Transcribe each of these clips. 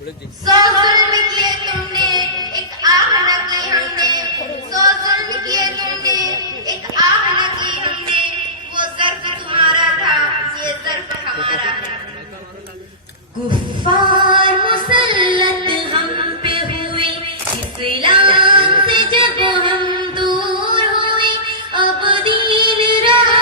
सौ जुल्म किए तुमने एक आह न की हमने, सौ जुल्म किए तुमने एक आह न की हमने, वो ज़र्फ तुम्हारा था ये ज़र्फ हमारा है। कुफ्फार मुसल्लत हम पे हुए, इस्लाम से जब हम दूर हुए, अब दीन रहा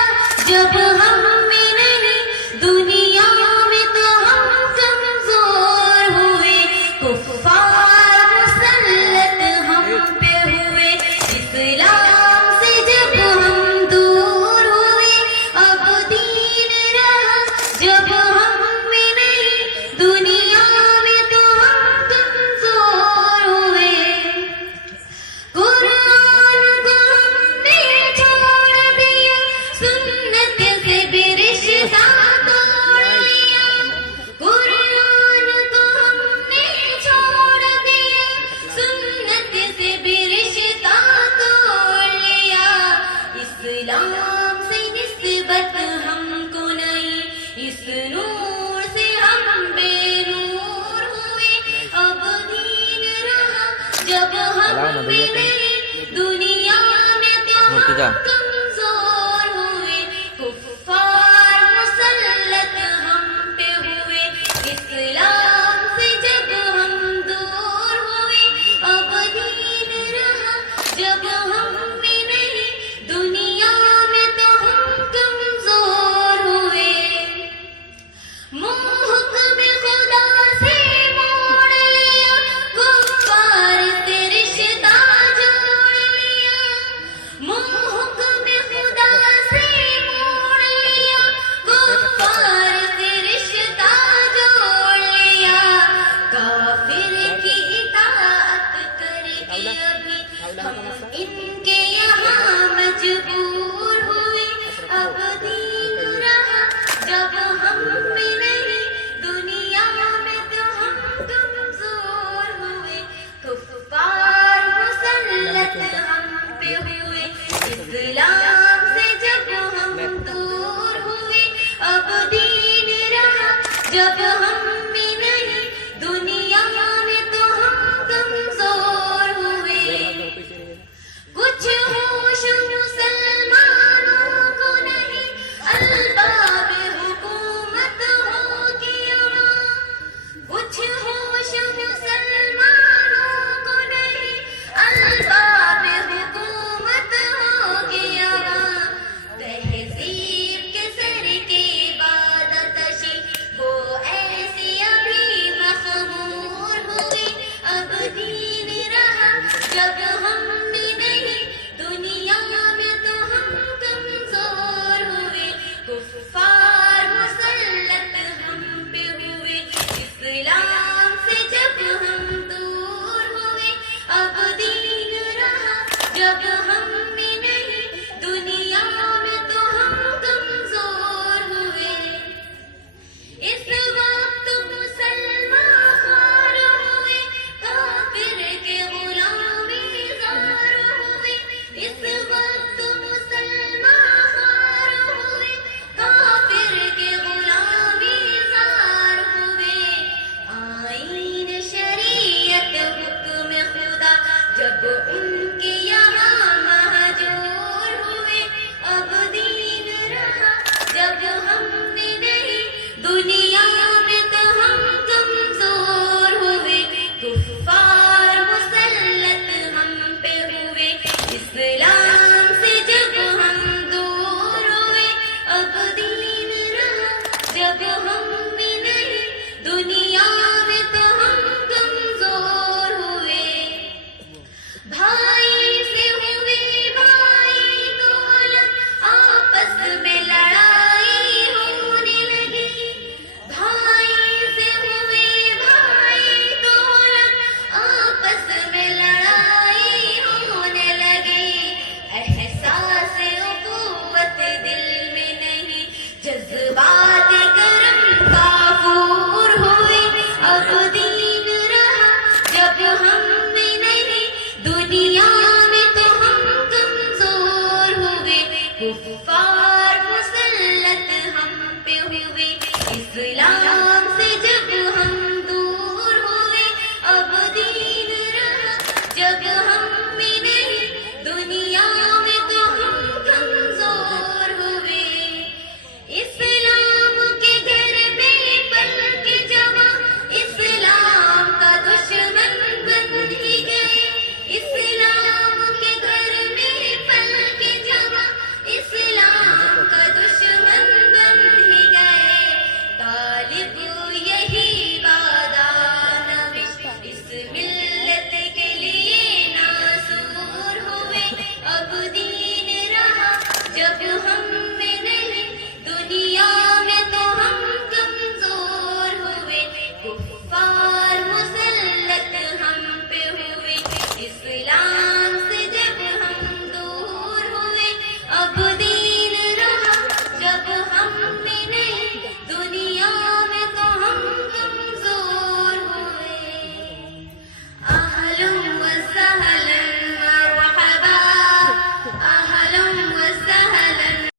जब हम में नहीं, दुनिया में तो हम कमजोर हुए। कुफ्फार मुसल्लत हम पे हुए, इस्लाम से जब हम दूर हुए, अब दीन रहा जब हम में नहीं, दुनिया में तो हम कमजोर हुए। कुरान को हमने छोड़ दिया, सुन्नत से भी रिश्ता तोड़ लिया। कुरान को हमने छोड़ दिया, सुन्नत से भी रिश्ता तोड़ लिया। इस्लाम से निस्बत हमको नहीं, इस नूर से हम बेनूर हुए, अब दीन रहा जब हम में नहीं, दुनिया में तो हम कमजोर हुए। कुफ्फार मुसल्लत हम पे हुए, इस्लाम से जब हम दूर हुए, अब दीन रहा जब हम में नहीं, दुनिया में तो हम कमजोर हुए। मोहकम खुदा से मोड़ लिया, कुफ्फार से रिश्ता जोड़ लिया। मोहकम खुदा से मोड़ लिया, कुफ्फार से रिश्ता जोड़ लिया। काफिर की इताअत करके अभी हम इनके यहाँ मजबूर हुए, अब दीन रहा जब हम में नहीं, दुनिया में तो हम कमजोर हुए। कुफ्फार मुसल्लत हम पे हुए, इस्लाम से जब हम दूर हुए, अब दीन रहा जब हम में नहीं, दुनिया में तो हम कमजोर हुए। कुछ होश मुसलमानों को नहीं, अलबाब हुकूमत होगी यहाँ। कुछ होश मुसलमानों को नहीं, अलबाब हुकूमत होगी यहाँ। तहजीब के सर के इबादतशी वो ऐसी अभी मखमूर हुई, अब दीन रहा जब हम में नहीं, दुनिया में तो हम कमजोर हुए। कुफ्फार मुसल्लत हम पे हुए, इस्लाम से जब हम दूर हुए, अब दीन रहा जब हम में नहीं, दुनिया में तो हम कमजोर हुए। इस वक्त मुसलमान खार हुए, काफिर के गुलामी ज़ार हुए। इस वक्त मुसलमान खार हुए, काफिर के गुलामी ज़ार हुए। आईन शरीयत हुक्म खुदा जब उनके यहाँ महजूर हुए, अब दीन रहा जब हम में नहीं, दुनिया में तो हम कमजोर हुए। कुफ्फार मुसल्लत हम पे हुए, इस्लाम से जब हम दूर हुए, अब दीन रहा जब हम में नहीं, दुनिया में तो हम कमजोर हुए। भाई से हुए भाई तो अलग, आपस में लड़ाई होने लगी। भाई से हुए भाई तो अलग, आपस में लड़ाई होने लगी। एहसास उखुवत दिल में नहीं, जज्बात गरम काफूर हुए, अब